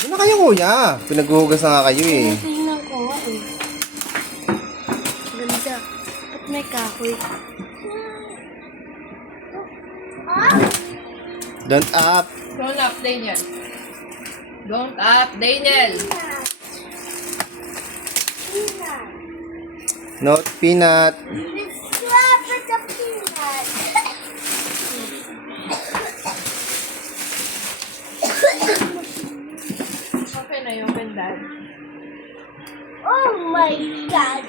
Doon na kayo, kuya. Pinaghuhugas na nga kayo eh. Tingnan ko nga eh. Ganda. At may kahoy. Don't up. Don't up, Daniel. Don't up, Daniel. Not peanut. Okay na yung pendal. Oh my god!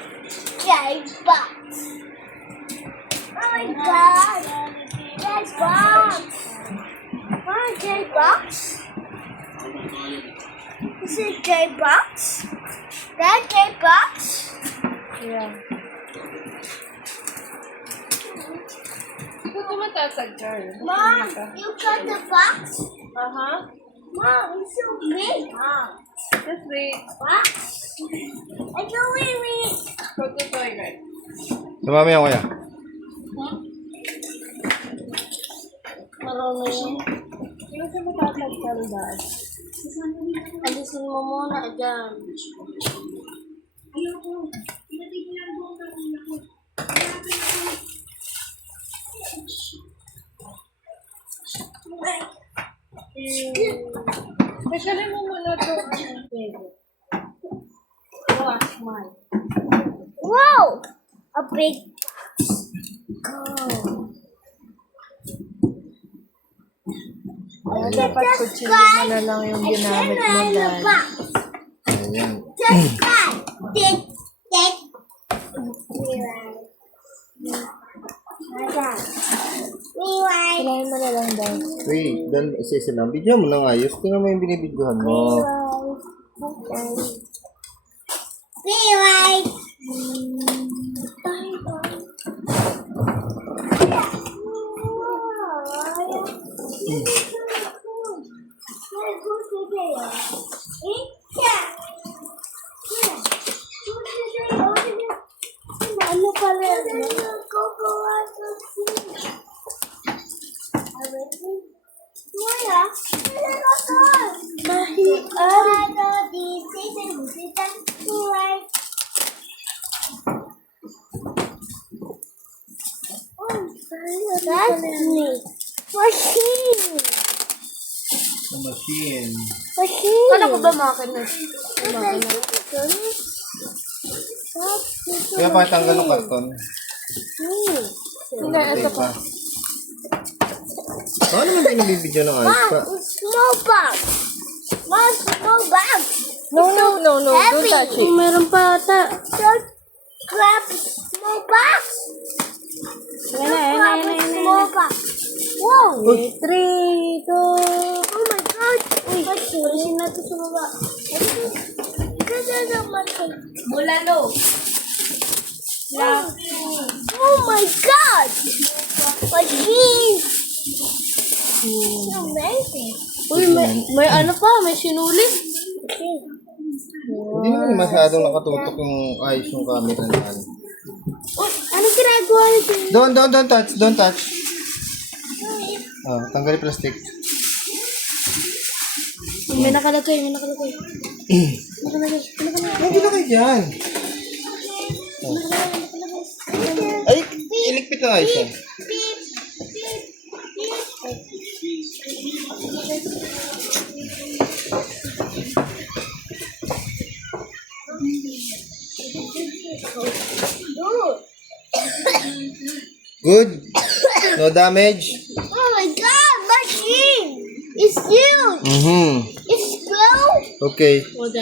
J-Box! Oh my god! J-Box! Oh, J-Box? Is it J-Box? That J-Box? Yeah. Ba't ka matatag, Carl? Mom, you got the box? Uh-huh. Mom, it's so big. Just wait. Box? I don't wait. Go to toilet. Dumami yan, kuya. Marami yun. Yung sa matatag, Carl, dad. Alisin mo muna dyan. Specially mo muna to. Wash mine. Wow! A big box. Oh. Kaya dapat kutsilyo na lang yung ginamit mo, dad. Ayan. Subscribe. Tick, tick. Rewind. Kailangan mo na lang, dad. Wait, dan isa-isa lang. Video mo lang ayos. Tingnan mo yung binibidyohan mo. Rewind. Ano pala yun? Kuya, that's me. Machine. Sa machine. Machine. Kala ko ba makina? Kaya pakitanggal ng karton. Hindi, ito pa. Paano naman binibidyo ng ayos pa? Small box. Small box. No. Don't touch it. Meron pa ata. Don't grab small box. Small box. Wow. 3, 2. Oh my God. Uy, alisin natin sa baba. Ganda naman ito. Bulalo. Oh my God. Machine. Amazing. Uy, may ano pa, may sinulit. Hindi naman masyadong nakatutok yung ayos yung camera naman. Anong ginagawa nito? Don't touch. Ah, tanggal yung plastic. May nakalagay. Hindi na kayo dyan. Ay, iligpit na ayos yan. Good. No damage. Oh my God, machine! It's huge! Mm-hmm. It's slow! Okay. O, dad.